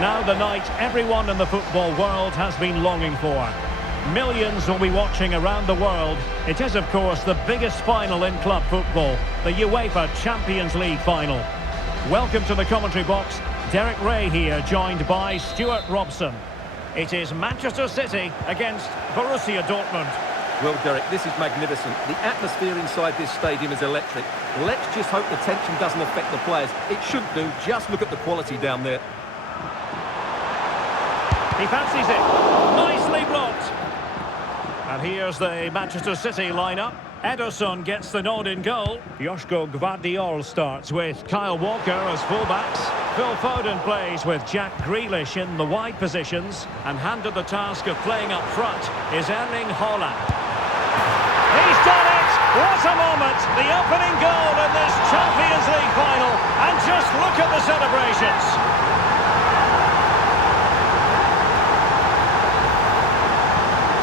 Now the night everyone in the football world has been longing for. Millions will be watching around the world. It is, of course, the biggest final in club football, the UEFA Champions League final. Welcome to the commentary box. Derek Ray here, joined by Stuart Robson. It is Manchester City against Borussia Dortmund. Well, Derek, this is magnificent. The atmosphere inside this stadium is electric. Let's just hope the tension doesn't affect the players. It should do. Just look at the quality down there. He fancies it. Nicely blocked. And here's the Manchester City lineup. Ederson gets the nod in goal. Joško Gvardiol starts with Kyle Walker as fullbacks. Phil Foden plays with Jack Grealish in the wide positions. And handed the task of playing up front is Erling Haaland. He's done it! What a moment! The opening goal in this Champions League final. And just look at the celebrations.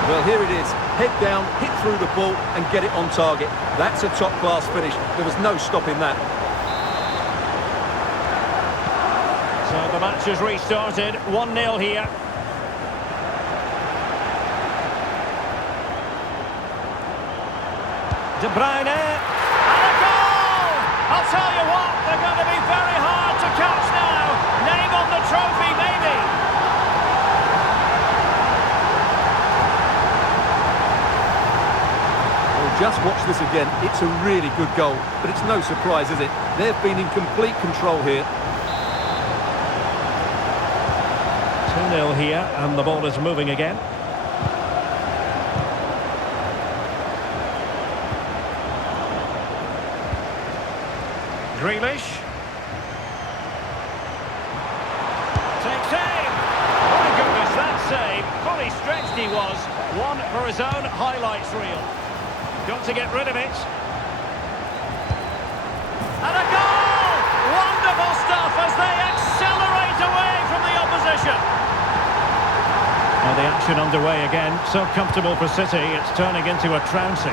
Well, here it is. Head down, hit through the ball and get it on target. That's a top-class finish. There was no stopping that. So the match has restarted. 1-0 here. De Bruyne. And a goal! I'll tell you what, they're going to be very hard to catch now. Name on the trophy, maybe. Just watch this again. It's a really good goal, but it's no surprise, is it? They've been in complete control here. 2-0 here, and the ball is moving again. Grealish. Takes aim. My goodness, that save. Fully stretched he was. One for his own highlights reel. Got to get rid of it. And a goal! Wonderful stuff as they accelerate away from the opposition. Well, the action underway again. So comfortable for City, it's turning into a trouncing.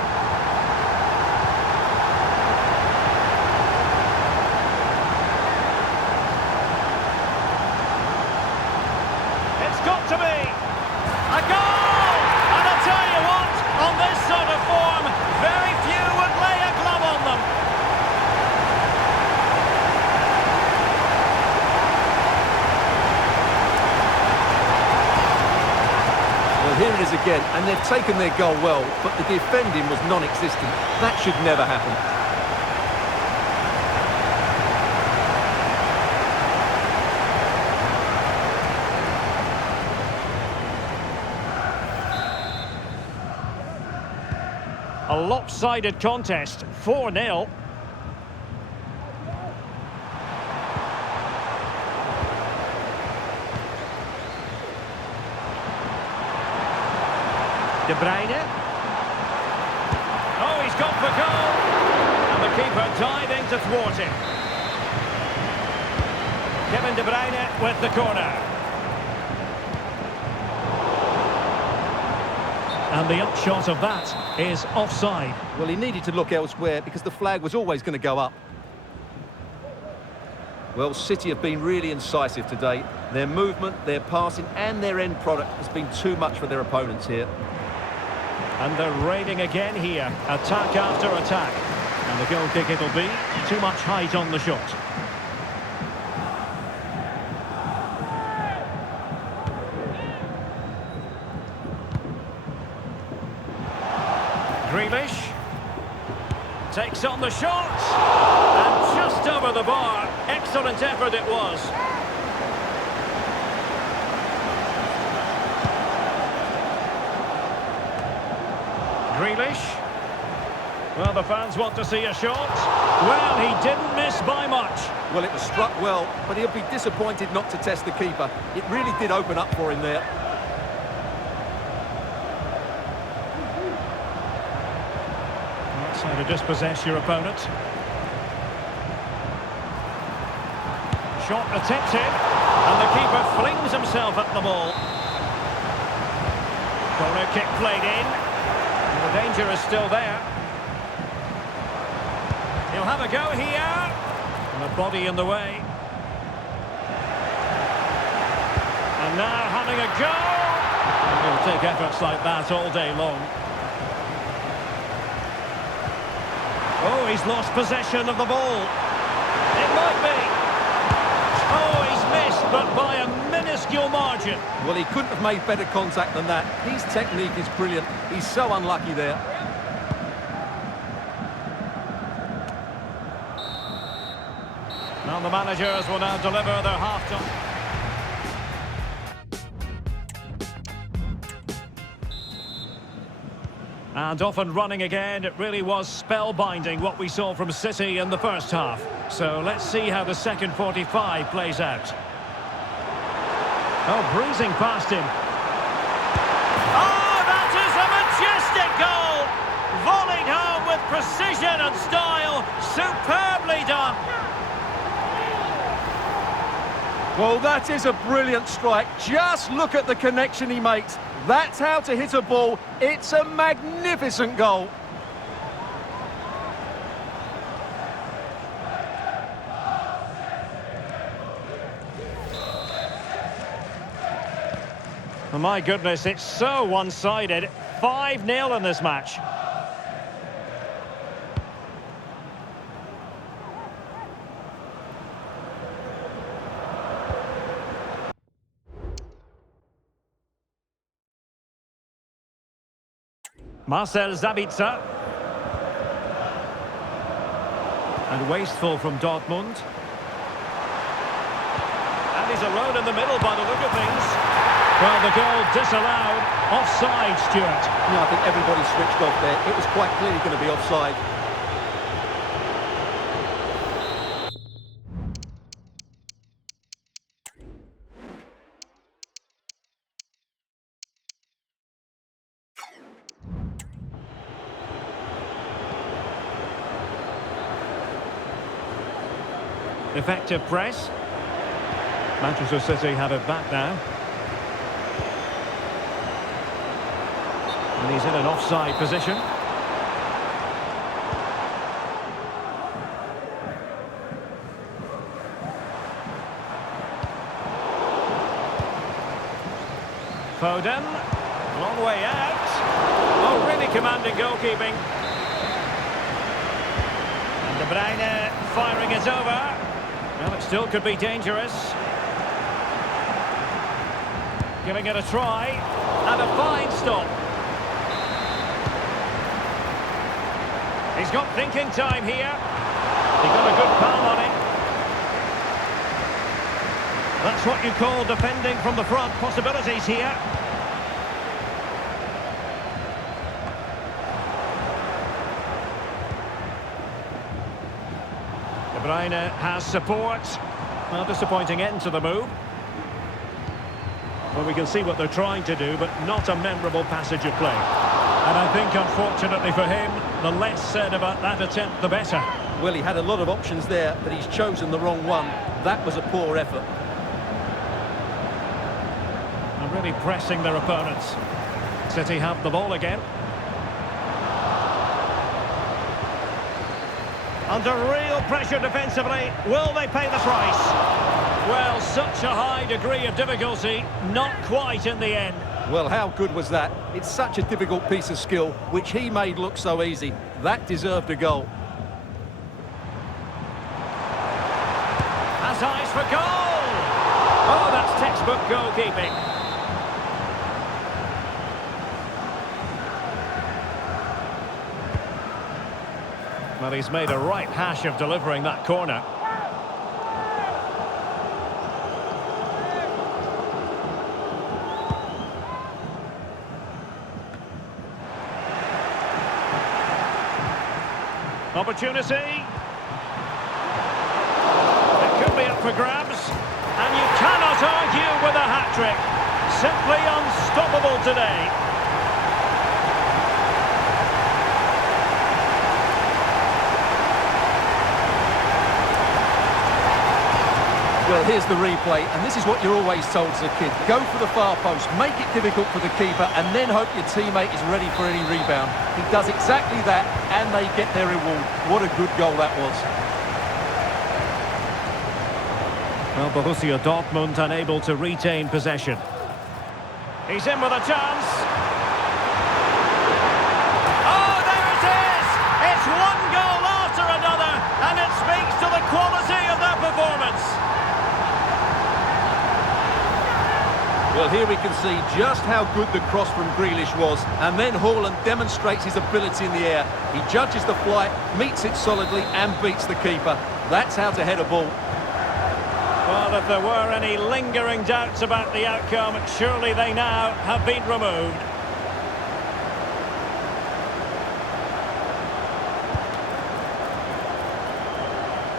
It's got to be a goal! And I'll tell you what, on this sort of form, very few would lay a glove on them. Well, here it is again, and they've taken their goal well, but the defending was non-existent. That should never happen. A lopsided contest, 4-0. De Bruyne. Oh, he's gone for goal. And the keeper diving to thwart him. Kevin De Bruyne with the corner. And the upshot of that is offside. Well, he needed to look elsewhere because the flag was always going to go up. Well, City have been really incisive today. Their movement, their passing and their end product has been too much for their opponents here. And they're raiding again here. Attack after attack. And the goal kick it'll be. Too much height on the shot. Grealish takes on the shot and just over the bar. Excellent effort it was. Grealish. Well, the fans want to see a shot. Well, he didn't miss by much. Well, it was struck well, but he'll be disappointed not to test the keeper. It really did open up for him there. That's how to dispossess your opponent. Shot attempted, and the keeper flings himself at the ball. Corner kick played in. And the danger is still there. He'll have a go here. And the body in the way. And now having a go. He'll take efforts like that all day long. Oh, he's lost possession of the ball. It might be. Oh, he's missed, but by a minuscule margin. Well, he couldn't have made better contact than that. His technique is brilliant. He's so unlucky there. Now the managers will now deliver their half-time. And off and running again. It really was spellbinding what we saw from City in the first half. So let's see how the second 45 plays out. Oh, breezing past him. Oh, that is a majestic goal! Volleyed home with precision and style. Superbly done. Well, that is a brilliant strike. Just look at the connection he makes. That's how to hit a ball. It's a magnificent goal. Oh, my goodness, it's so one-sided. 5-0 in this match. Marcel Sabitzer. And wasteful from Dortmund. And he's alone in the middle by the look of things. Well, the goal disallowed. Offside, Stuart. No, I think everybody switched off there. It was quite clearly going to be offside. Effective press. Manchester City have it back now. And he's in an offside position. Foden. Long way out. Oh, really commanding goalkeeping. And De Bruyne firing it over. Well, it still could be dangerous. Giving it a try. And a fine stop. He's got thinking time here. He got a good palm on it. That's what you call defending from the front. Possibilities here. De Bruyne has support. Well, disappointing end to the move. Well, we can see what they're trying to do, but not a memorable passage of play. And I think, unfortunately for him, the less said about that attempt, the better. Well, he had a lot of options there, but he's chosen the wrong one. That was a poor effort. And really pressing their opponents. City have the ball again. Under real pressure defensively. Will they pay the price? Well, such a high degree of difficulty, not quite in the end. Well, how good was that? It's such a difficult piece of skill, which he made look so easy. That deserved a goal. Has eyes for goal! Oh, that's textbook goalkeeping. Well, he's made a right hash of delivering that corner. Opportunity. It could be up for grabs. And you cannot argue with a hat-trick. Simply unstoppable today. Well, here's the replay, and this is what you're always told as a kid. Go for the far post, make it difficult for the keeper, and then hope your teammate is ready for any rebound. He does exactly that, and they get their reward. What a good goal that was. Well, Borussia Dortmund unable to retain possession. He's in with a chance. Oh, there it is! It's one goal after another, and it speaks to the quality of their performance. Well, here we can see just how good the cross from Grealish was, and then Haaland demonstrates his ability in the air. He judges the flight, meets it solidly, and beats the keeper. That's how to head a ball. Well, if there were any lingering doubts about the outcome, surely they now have been removed.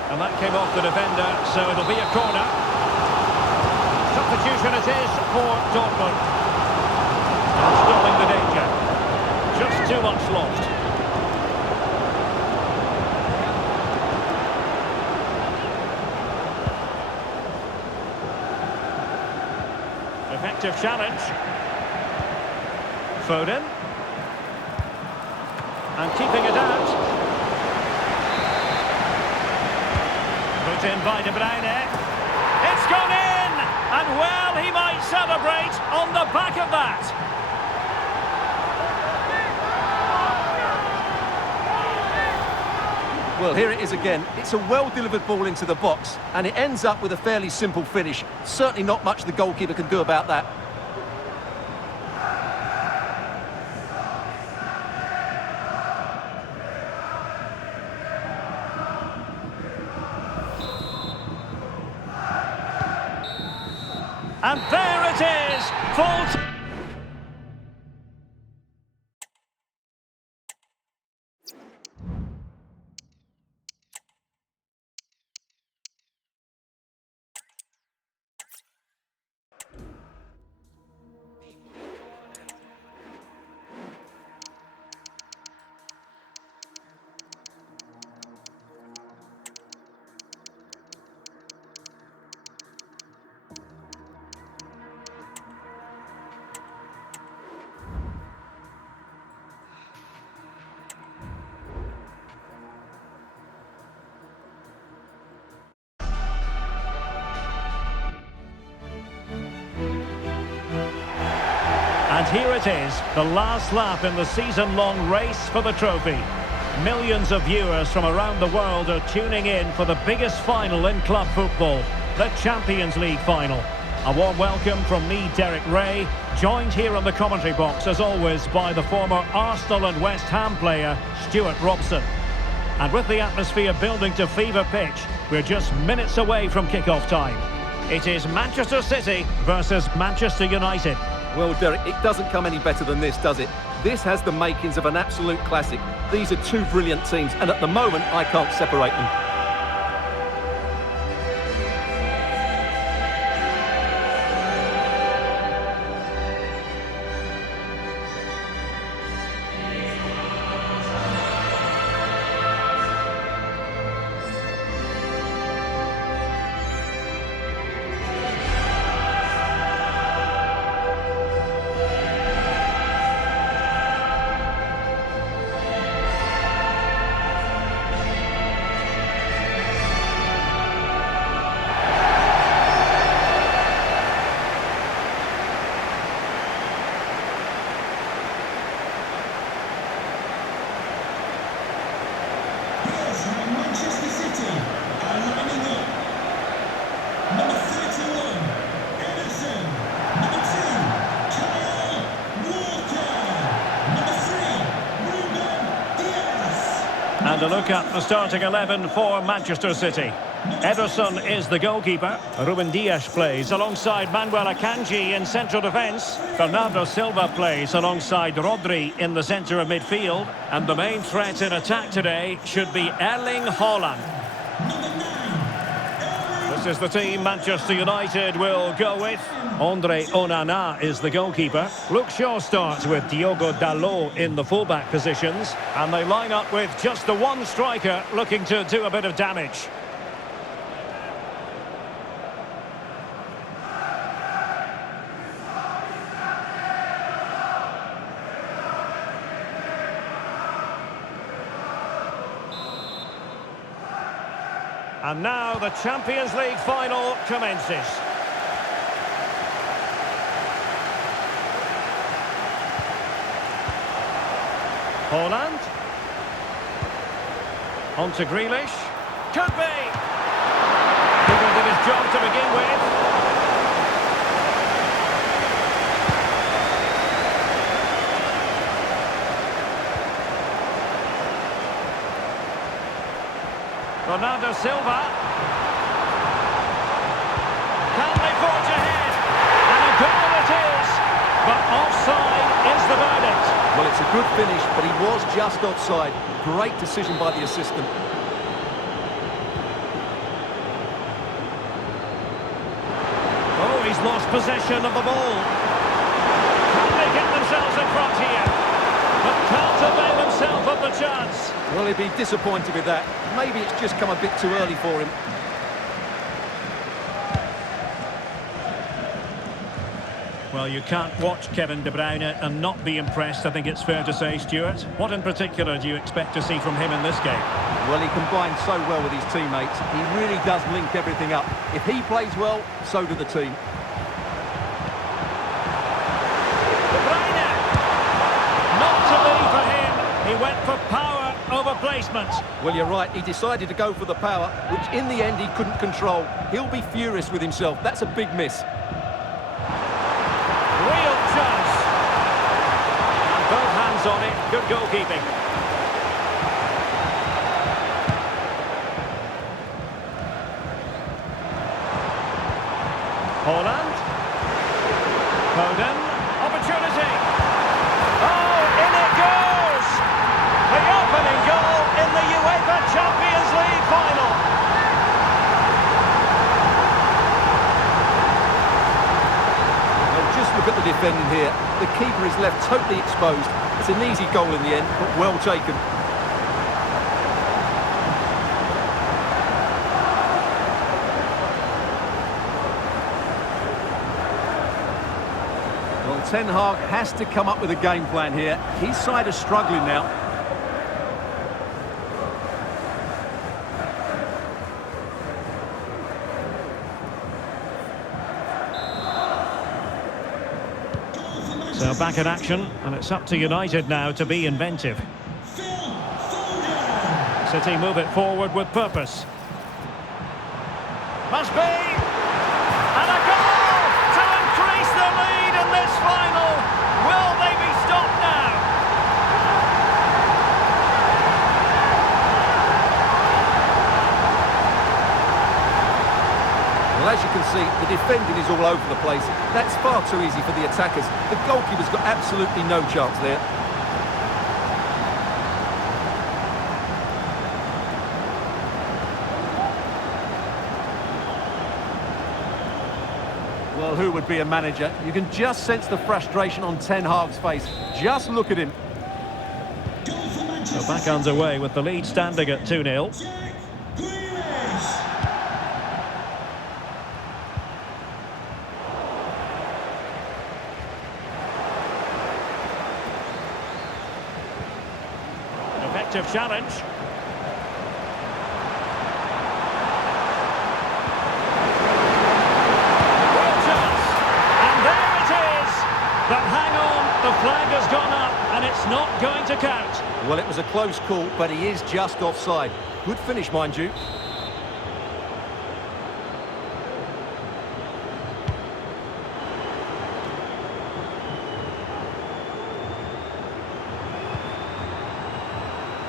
And that came off the defender, so it'll be a corner. Substitution it is for Dortmund. And stopping the danger. Just too much lost. Effective challenge. Foden. And keeping it out. Put in by De Bruyne. It's gone in! And well, he might celebrate on the back of that. Well, here it is again. It's a well-delivered ball into the box, and it ends up with a fairly simple finish. Certainly not much the goalkeeper can do about that. And there it is! Full And here it is, the last lap in the season-long race for the trophy. Millions of viewers from around the world are tuning in for the biggest final in club football, the Champions League final. A warm welcome from me, Derek Ray, joined here on the commentary box, as always, by the former Arsenal and West Ham player, Stuart Robson. And with the atmosphere building to fever pitch, we're just minutes away from kick-off time. It is Manchester City versus Manchester United. Well, Derek, it doesn't come any better than this, does it? This has the makings of an absolute classic. These are two brilliant teams, and at the moment, I can't separate them. Manchester City are lining up. Number 31, Ederson. Number 2, Kyle Walker. Number 3, Ruben Diaz. And a look at the starting 11 for Manchester City. Ederson is the goalkeeper. Ruben Diaz plays alongside Manuel Akanji in central defence. Bernardo Silva plays alongside Rodri in the centre of midfield. And the main threat in attack today should be Erling Haaland. This is the team Manchester United will go with. Andre Onana is the goalkeeper. Luke Shaw starts with Diogo Dalot in the fullback positions. And they line up with just the one striker looking to do a bit of damage. And now the Champions League final commences. Holland. On to Grealish. Could be. People did his job to begin with. Ronaldo Silva. Can they forge ahead? And a goal it is. But offside is the verdict. Well, it's a good finish, but he was just offside. Great decision by the assistant. Oh, he's lost possession of the ball. Can they get themselves in front here? But can't avail himself of the chance. Well, he'd be disappointed with that. Maybe it's just come a bit too early for him. Well, you can't watch Kevin De Bruyne and not be impressed, I think it's fair to say, Stuart. What in particular do you expect to see from him in this game? Well, he combines so well with his teammates. He really does link everything up. If he plays well, so do the team. De Bruyne! Not to be for him. He went for power over placement. Well, you're right. He decided to go for the power, which in the end he couldn't control. He'll be furious with himself. That's a big miss. Real chance. And both hands on it. Good goalkeeping. Holland. Foden. Opportunity. Oh, in it goes! The opening goal in the UEFA Champions League final. Well, just look at the defending here. The keeper is left totally exposed. It's an easy goal in the end, but well taken. Well, Ten Hag has to come up with a game plan here. His side is struggling now. So back in action, and it's up to United now to be inventive. City move it forward with purpose. Must be! And a goal to increase the lead in this final. Will they be stopped now? Well, as you can see, the defending is all over the place. That's far too easy for the attackers. The goalkeeper's got absolutely no chance there. Well, who would be a manager? You can just sense the frustration on Ten Hag's face. Just look at him. So back underway with the lead standing at 2-0. Effective challenge. Real chance. And there it is. But hang on, the flag has gone up and it's not going to count. Well, it was a close call, but he is just offside. Good finish, mind you.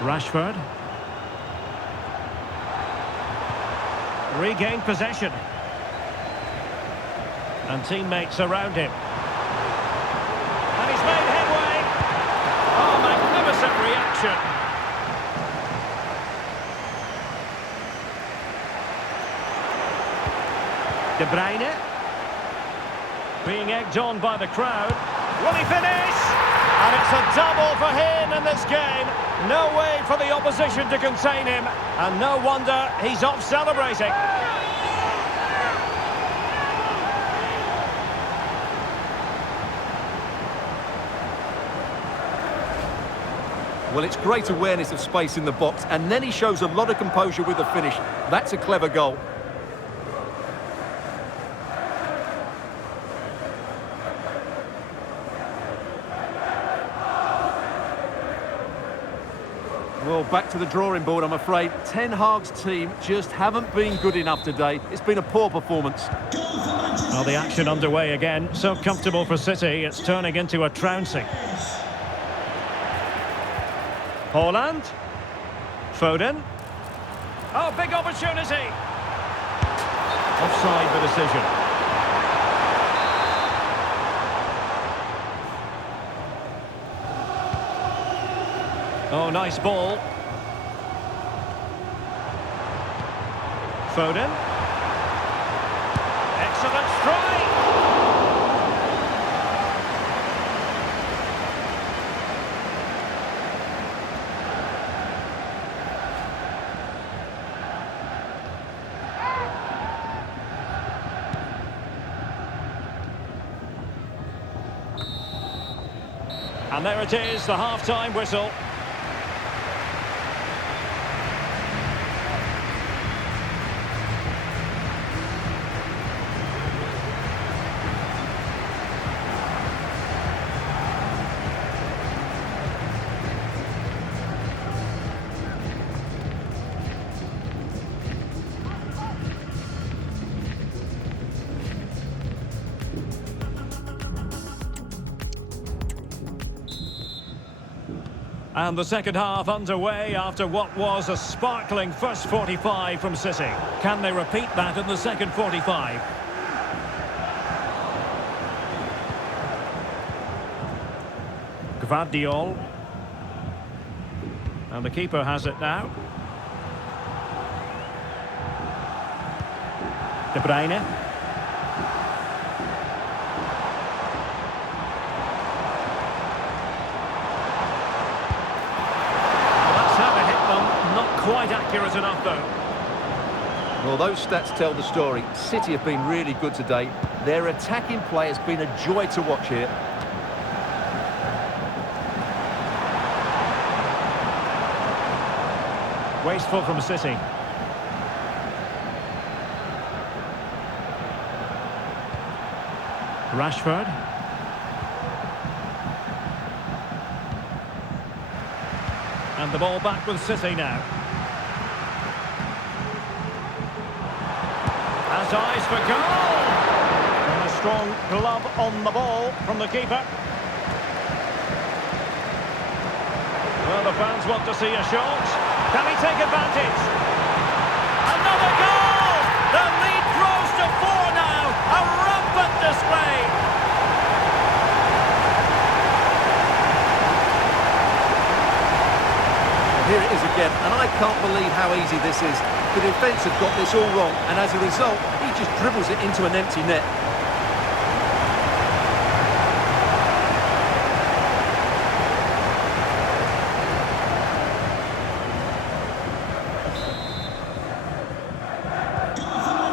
Rashford. Regained possession. And teammates around him. And he's made headway. Oh, magnificent reaction. De Bruyne. Being egged on by the crowd. Will he finish? And it's a double for him in this game. No way for the opposition to contain him. And no wonder he's off celebrating. Well, it's great awareness of space in the box, and then he shows a lot of composure with the finish. That's a clever goal. Well, back to the drawing board, I'm afraid. Ten Hag's team just haven't been good enough today. It's been a poor performance. Well, the action underway again. So comfortable for City, it's turning into a trouncing. Haaland. Foden. Oh, big opportunity. Offside the decision. Oh, nice ball. Foden. Excellent strike. And there it is, the half-time whistle. And the second half underway after what was a sparkling first 45 from City. Can they repeat that in the second 45? Gvardiol. And the keeper has it now. De Bruyne. Quite accurate enough, though. Well, those stats tell the story. City have been really good today. Their attacking play has been a joy to watch here. Wasteful from City. Rashford. And the ball back with City now. Has eyes for goal! And a strong glove on the ball from the keeper. Well, the fans want to see a shot. Can he take advantage? Another goal! The lead grows to 4 now. A rampant display. Here it is again, and I can't believe how easy this is. The defence have got this all wrong, and as a result, he just dribbles it into an empty net.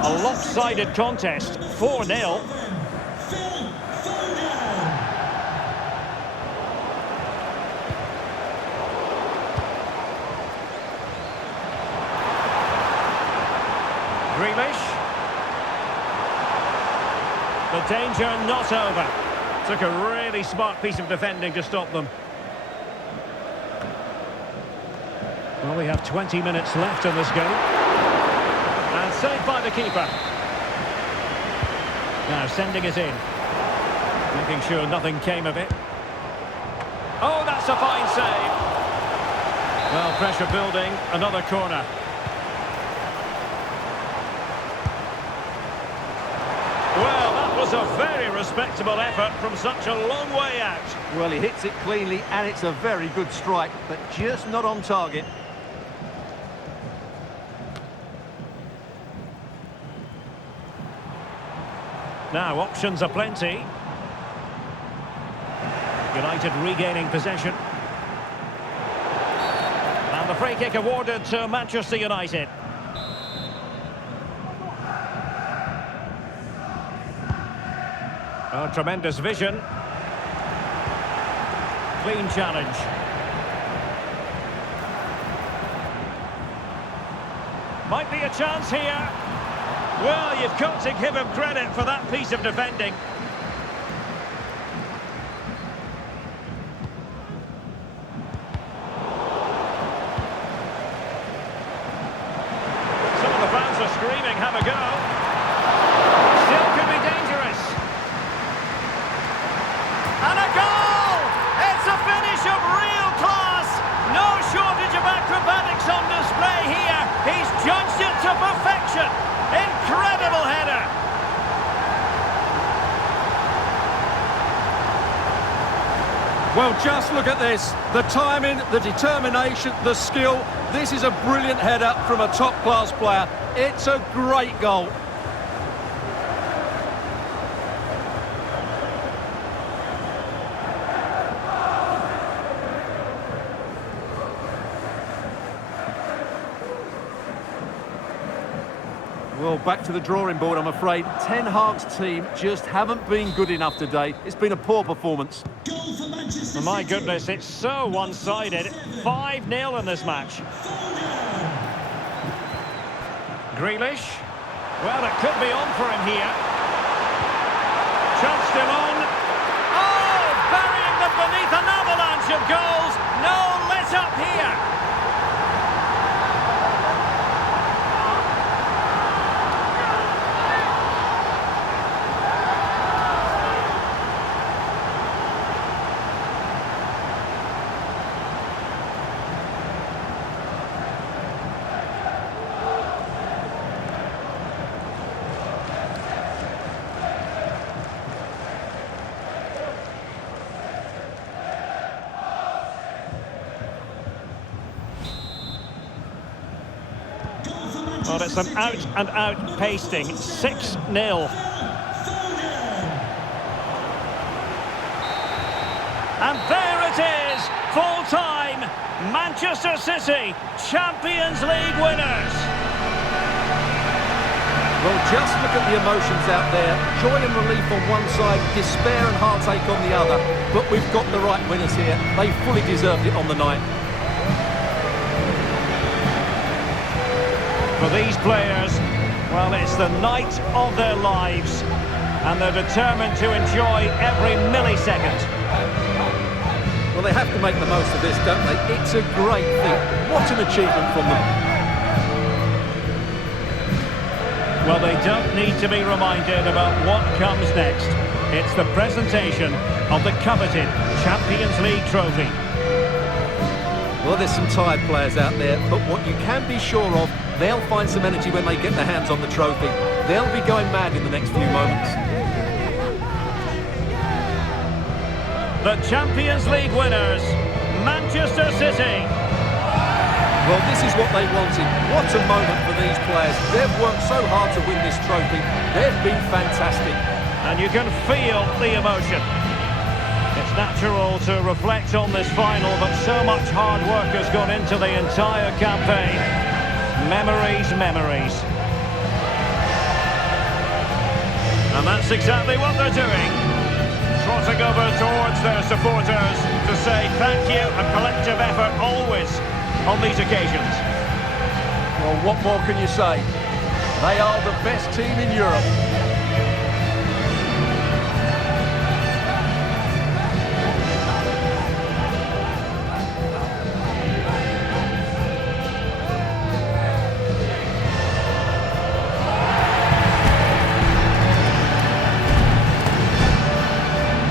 A lopsided contest, 4-0. The danger not over. Took a really smart piece of defending to stop them. Well, we have 20 minutes left in this game. And saved by the keeper. Now sending it in. Making sure nothing came of it. Oh, that's a fine save. Well, pressure building. Another corner. Well, that was a very respectable effort from such a long way out. Well, he hits it cleanly, and it's a very good strike, but just not on target. Now, options are plenty. United regaining possession. And the free kick awarded to Manchester United. Oh, tremendous vision. Clean challenge. Might be a chance here. Well, you've got to give him credit for that piece of defending. Some of the fans are screaming, have a go. Still could be dangerous. And a goal! It's a finish of real class. No shortage of acrobatics on display here. He's judged it to perfection. Incredible header. Well, just look at this. The timing, the determination, the skill. This is a brilliant header from a top-class player. It's a great goal. Well, back to the drawing board, I'm afraid. Ten Hag's team just haven't been good enough today. It's been a poor performance. Goal for Manchester My City. goodness, it's so one-sided. 5-0 in this match. Grealish. Well, it could be on for him here. Chance still on. Oh, burying them beneath an avalanche of goals. No let-up here. Well, it's an out-and-out pasting. 6-0. And there it is, full-time. Manchester City, Champions League winners. Well, just look at the emotions out there. Joy and relief on one side, despair and heartache on the other. But we've got the right winners here. They fully deserved it on the night. For these players, well, it's the night of their lives, and they're determined to enjoy every millisecond. Well, they have to make the most of this, don't they? It's a great feat. What an achievement from them. Well, they don't need to be reminded about what comes next. It's the presentation of the coveted Champions League trophy. Well, there's some tired players out there, but what you can be sure of, they'll find some energy when they get their hands on the trophy. They'll be going mad in the next few moments. The Champions League winners, Manchester City. Well, this is what they wanted. What a moment for these players. They've worked so hard to win this trophy. They've been fantastic. And you can feel the emotion. It's natural to reflect on this final, but so much hard work has gone into the entire campaign. Memories, memories. And that's exactly what they're doing. Trotting over towards their supporters to say thank you, a collective effort always on these occasions. Well, what more can you say? They are the best team in Europe.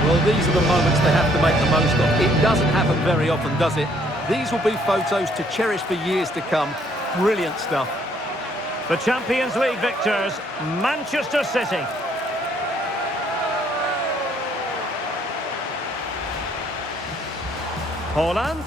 Well, these are the moments they have to make the most of. It doesn't happen very often, does it? These will be photos to cherish for years to come. Brilliant stuff. The Champions League victors, Manchester City. Haaland.